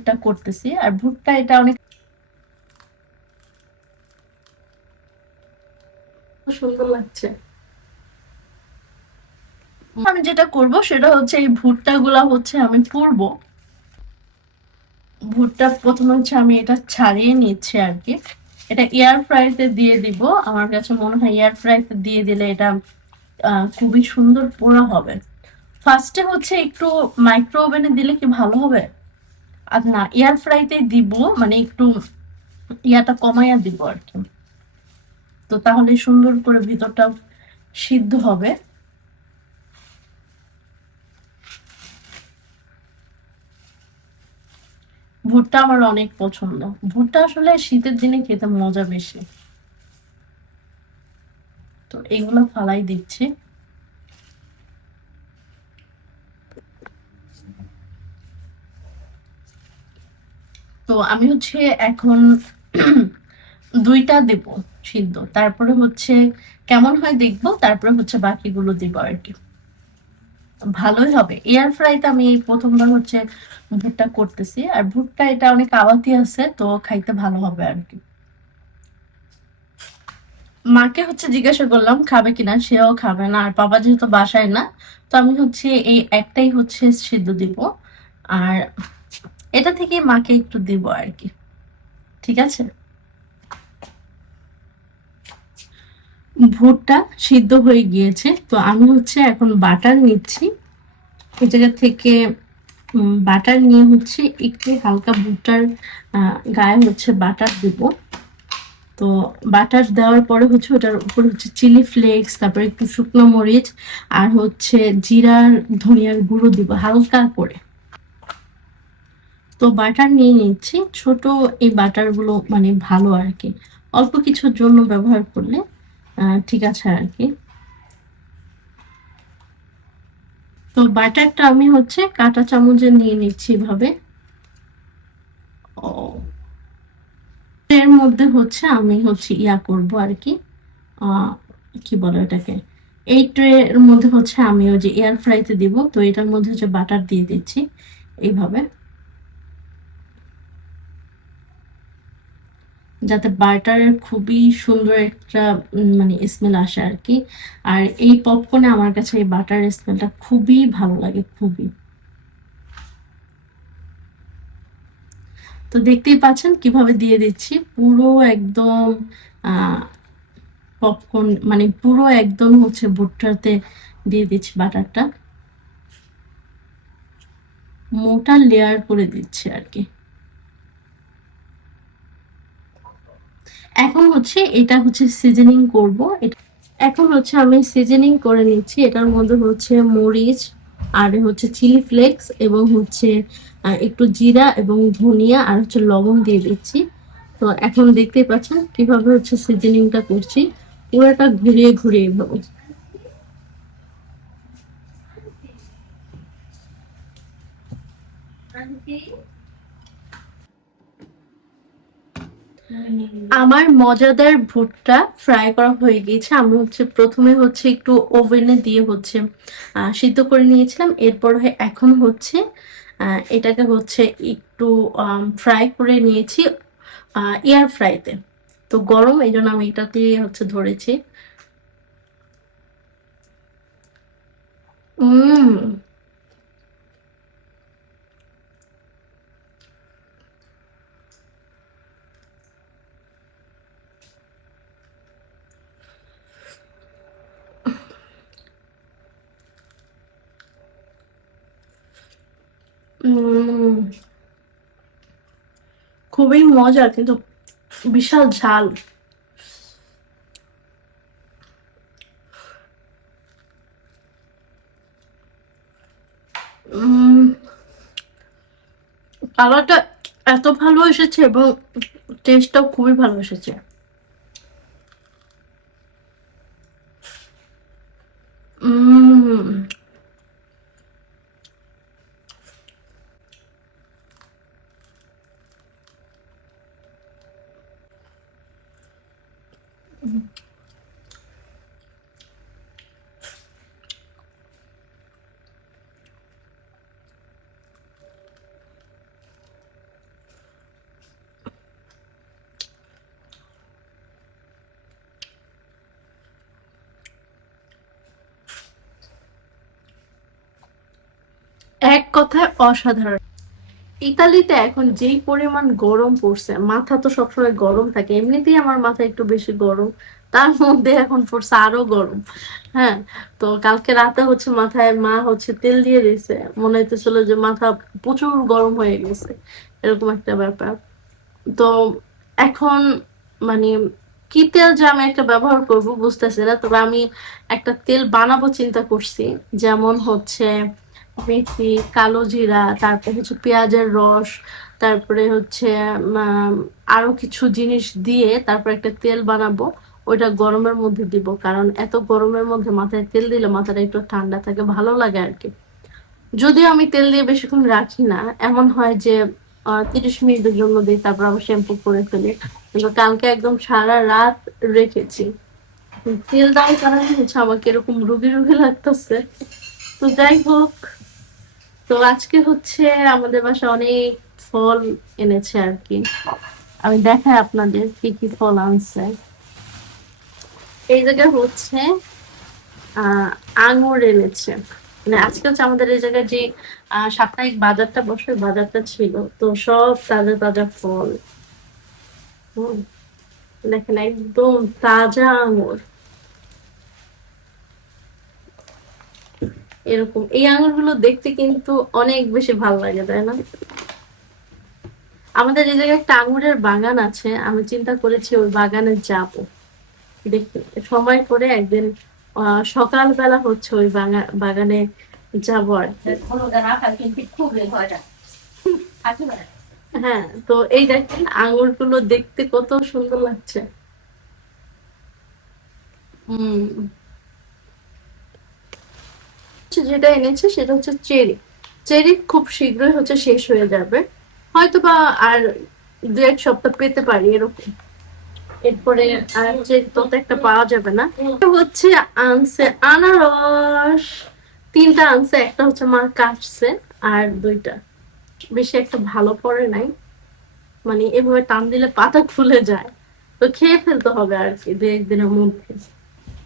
ভুট্টা করতেছি। আর ভুট্টা এটা অনেক সুন্দর লাগছে। আমি যেটা করব সেটা হচ্ছে এই ভুট্টা গুলা হচ্ছে আমি পুরবো। ভুট্টা প্রথমে হচ্ছে আমি এটা ছাড়িয়ে নিচ্ছি আর কি। এটা এয়ার ফ্রাইতে দিয়ে দিব। আমার কাছে মনে হয় এয়ার ফ্রাইতে দিয়ে দিলে এটা খুবই সুন্দর পোড়া হবে। ফার্স্টে হচ্ছে একটু মাইক্রো ওভেনে দিলে কি ভালো হবে? আর না, এয়ার ফ্রাইতে দিব, মানে একটু ইয়াটা কমাইয়া দিব আর কি। তো তাহলে সুন্দর করে ভিতরটা সিদ্ধ হবে। ভুট্টা আমার অনেক পছন্দ। ভুট্টা আসলে শীতের দিনে খেতে মজা বেশি। তো এগুলো ফালাই দিচ্ছি। তো আমি হচ্ছে এখন দুইটা দেব সিদ্ধ, তারপরে হচ্ছে কেমন হয় দেখবো, তারপরে হচ্ছে বাকিগুলো দিব আর কি। ভালোই হবে। এয়ার ফ্রাইতে আমি এই প্রথমবার হচ্ছে ভুট্টা করতেছি। আর ভুট্টা এটা অনেক আওয়াতি আছে, তো খাইতে ভালো হবে আর কি। মাকে হচ্ছে জিজ্ঞাসা করলাম খাবে কিনা, সেও খাবে না। আর বাবা যেহেতু বাসায় না, তো আমি হচ্ছে এই একটাই হচ্ছে সিদ্ধ দিব। আর এটা থেকে মাকে একটু দিব আর কি। ঠিক আছে। ভুট্টা সিদ্ধ হয়ে গিয়েছে, তো আমি হচ্ছে এখন বাটার নিচ্ছি। এই জায়গা থেকে বাটার নিয়ে হচ্ছে একটু হালকা ভুট্টার গায়ে হচ্ছে বাটার দেব। তো বাটার দেওয়ার পরে হচ্ছে ওটার উপরে হচ্ছে চিলি ফ্লেক্স, তারপরে একটু শুকনো মরিচ, আর হচ্ছে জিরার ধনিয়ার গুঁড়ো দিব হালকা করে। তো বাটার নিয়ে নিচ্ছি ছোট। এই বাটার গুলো মানে ভালো আর কি, অল্প কিছুর জন্য ব্যবহার করলে ঠিক আছে আর কি। তো বাটারটা আমি হচ্ছে কাঁটা চামচে নিয়ে নিচ্ছি এভাবে। ও, এর মধ্যে হচ্ছে আমি হচ্ছে ইয়া করব আর কি। আহ কি বলে ওটাকে, এই ট্রের মধ্যে হচ্ছে আমি ওই যে এয়ার ফ্রাইতে দিব, তো এটার মধ্যে হচ্ছে বাটার দিয়ে দিচ্ছি এইভাবে, যাতে বাটারের খুবই সুন্দর একটা মানে স্মেল আসে আর কি। আর এই পপকর্নে আমার কাছে এই বাটার স্মেলটা খুবই ভালো লাগে, খুবই। তো দেখতেই পাচ্ছেন কিভাবে দিয়ে দিচ্ছি পুরো একদম আহ পপকর্ন, মানে পুরো একদম হচ্ছে ভুট্টাতে দিয়ে দিচ্ছি বাটারটা, মোটা লেয়ার করে দিচ্ছি আর কি। এখন হচ্ছে এটা হচ্ছে সিজনিং করব। এখন হচ্ছে আমি সিজনিং করে নিচ্ছি। এটার মধ্যে হচ্ছে মরিচ, আর হচ্ছে চিলি ফ্লেক্স, এবং হচ্ছে একটু জিরা এবং ধনিয়া, আর হচ্ছে লবণ দিয়ে দিচ্ছি। তো এখন দেখতেই পাচ্ছেন কিভাবে হচ্ছে সিজনিংটা করছি, পুরোটা ঘুরিয়ে ঘুরিয়ে এভাবে। আমার মজাদার ভুট্টা ফ্রাই করা হয়ে গিয়েছে। আমি হচ্ছে প্রথমে হচ্ছে একটু ওভেনে দিয়ে হচ্ছে সিদ্ধ করে নিয়েছিলাম। এরপর এখন হচ্ছে এটাকে হচ্ছে একটু ফ্রাই করে নিয়েছি এয়ার ফ্রাইতে। তো গরম, এই জন্য আমি এটা দিয়ে হচ্ছে ধরেছি। উম উম খুবই মজা, কিন্তু বিশাল ঝাল। উম কালারটা এত ভালো এসেছে এবং টেস্টটাও খুবই ভালো এসেছে। উম কথায় অসাধারণ। ইতালিতে এখন যেই পরিমাণ গরম পড়ছে, মাথা তো সবসময় গরম থাকে, এমনিতেই আমার মাথা একটু বেশি গরম, তার মধ্যে এখন পড়ছে আরো গরম। হ্যাঁ, তো কালকে রাতে হচ্ছে মাথায় মা হচ্ছে তেল দিয়ে দিয়েছে, মনে হইতেছিল যে মাথা প্রচুর গরম হয়ে গেছে, এরকম একটা ব্যাপার। তো এখন মানে কি তেল যে আমি একটা ব্যবহার করব বুঝতেছি না, তবে আমি একটা তেল বানাবো চিন্তা করছি। যেমন হচ্ছে মেথি, কালো জিরা, তারপরে হচ্ছে পেঁয়াজের রস, তারপরে হচ্ছে আরো কিছু জিনিস দিয়ে তারপর একটা তেল বানাবো। ওইটা গরমের মধ্যে দিব, কারণ এত গরমের মধ্যে মাথায় তেল দিলে মাথাটা একটু ঠান্ডা থাকে, ভালো লাগে আর কি। যদিও আমি তেল দিয়ে বেশিক্ষণ রাখি না, এমন হয় যে 30 মিনিটের জন্য দিই, তারপর আবার শ্যাম্পু করে ফেলি। কিন্তু কালকে একদম সারা রাত রেখেছি, তেল দেওয়ার কারণে হচ্ছে আমাকে এরকম রুগী রুগী লাগতেছে। তো যাই হোক, তো আজকে হচ্ছে আমাদের বাসায় অনেক ফল এনেছে আর কি। আমি দেখাই আপনাদের কি কি ফল আনছে। এই জায়গায় হচ্ছে আঙুর এনেছে। মানে আজকে হচ্ছে আমাদের এই জায়গায় যে সাপ্তাহিক বাজারটা বসে, বাজারটা ছিল, তো সব তাজা তাজা ফল। হুম, দেখেন একদম তাজা আঙুর। এরকম এই আঙুর গুলো দেখতে কিন্তু অনেক বেশি ভালো লাগে, তাই না? আমাদের এই জায়গায় একটা আঙুরের বাগান আছে, আমি চিন্তা করেছি ওই বাগানে যাব, দেখি সময় করে একদিন সকালবেলা হচ্ছে ওই বাগানে যাবো আর কি। হ্যাঁ, তো এই দেখেন আঙুর গুলো দেখতে কত সুন্দর লাগছে। হম, যেটা এনেছে সেটা হচ্ছে চেরি। চেরি খুব শীঘ্রই হচ্ছে শেষ হয়ে যাবে, হয়তো বা আর 2-1 সপ্তাহ পেতে পারি এরকম। এরপরে আর চেরি তো একটা পাওয়া যাবে না। হচ্ছে আনছে আনারস, 3টা আনছে, একটা হচ্ছে মা কাটছে, আর 2টা বেশি একটা ভালো পড়ে নাই, মানে এভাবে টান দিলে পাতা খুলে যায়, তো খেয়ে ফেলতে হবে আর কি 2-1 দিনের মধ্যে।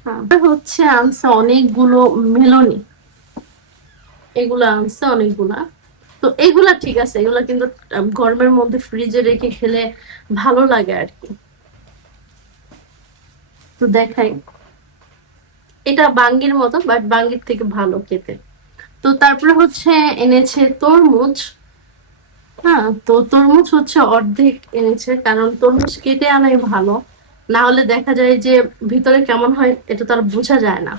হ্যাঁ, হচ্ছে আনছে অনেকগুলো মেলনি, এগুলা আনছে অনেকগুলা। তো এগুলা ঠিক আছে, এগুলা কিন্তু গরমের মধ্যে ফ্রিজে রেখে খেলে ভালো লাগে আর কি। তো দেখাই, এটা বাঙ্গির মতো, বাট বাঙ্গির থেকে ভালো খেতে। তো তারপরে হচ্ছে এনেছে তরমুজ। হ্যাঁ, তো তরমুজ হচ্ছে অর্ধেক এনেছে, কারণ তরমুজ কেটে আনাই ভালো, না হলে দেখা যায় যে ভিতরে কেমন হয় এটা তার বোঝা যায় না।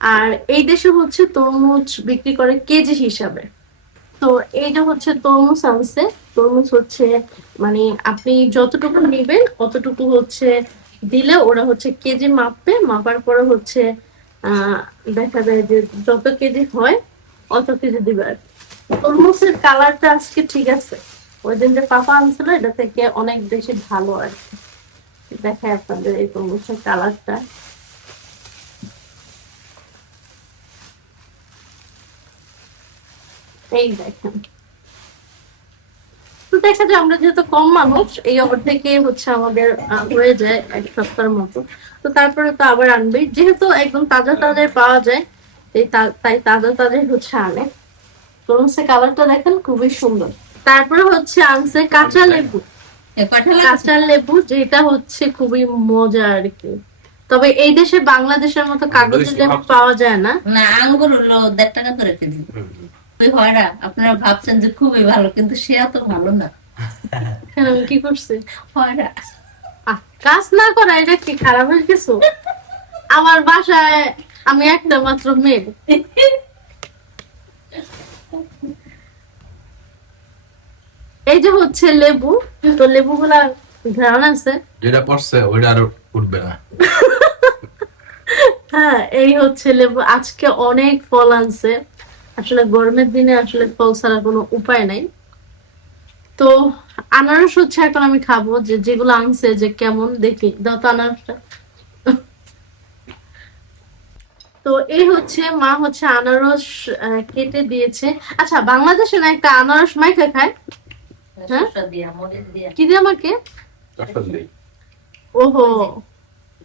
আর এই দেশে হচ্ছে তরমুজ বিক্রি করে কেজি হিসাবে। তো এইটা হচ্ছে তরমুজ আনছে। তরমুজ হচ্ছে মানে আপনি যতটুকু নেবেন অতটুকু হচ্ছে দিলে ওরা হচ্ছে কেজি মাপবে, মাপার পরে হচ্ছে আহ দেখা যায় যে যত কেজি হয় অত কেজি দিবে আর কি। তরমুজের কালারটা আজকে ঠিক আছে, ওই দিন যে পাপা আনছিল এটা থেকে অনেক বেশি ভালো আর কি। দেখায় আপনাদের এই তরমুজের কালারটা, এই দেখেন। তো দেখা যায় আমরা যেহেতু কম মানুষ, এই অর্ডার থেকে হচ্ছে আমাদের হয়ে যায় 1 সপ্তাহের মতো। তো তারপরে তো আবার আনবে, যেহেতু একদম তাজা তাজা পাওয়া যায়, তাই তাজা তাজাই হচ্ছে আনে। তরমুজের কালারটা দেখেন খুবই সুন্দর। তারপরে হচ্ছে আনছে কাঁচা লেবু। কাঁচা লেবু যেটা হচ্ছে খুবই মজা আর কি। তবে এই দেশে বাংলাদেশের মতো কাগজের লেবু পাওয়া যায় না। না, আঙ্গুর হলো 1.5 টাকা করে কেজি। ওই হয়রা আপনারা ভাবছেন যে খুবই ভালো, কিন্তু সে এত ভালো না। কেন, কি করছে? হয়রা কাজ না করা এটা কি খারাপের কিছু? আমার বাসায় আমি একটা মাত্র মেয়ে। এই যে হচ্ছে লেবু, তো লেবুগুলা ঘ্রাণ আছে। যেটা পড়ছে ওইটা আর উঠবে না। হ্যাঁ, এই হচ্ছে লেবু। আজকে অনেক ফল আনছে, আসলে গরমের দিনে আসলে ফল ছাড়া কোনো উপায় নাই। তো আনারস হচ্ছে এখন আমি খাবো, যে যেগুলো আনছে যে কেমন দেখি, দাও তো আনারসটা। তো এই হচ্ছে মা হচ্ছে আনারস কেটে দিয়েছে। আচ্ছা, বাংলাদেশে না একটা আনারস মাইখা খায়, হ্যাঁ কি দিয়ে আমাকে, ওহো,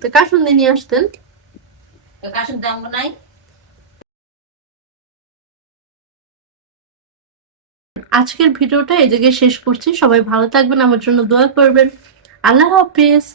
তো কাসুন্দি নিয়ে আসতেন। কাশুন দাম নাই। আজকের ভিডিওটা এই জায়গায় শেষ করছি। সবাই ভালো থাকবেন, আমার জন্য দোয়া করবেন। আল্লাহ হাফিজ।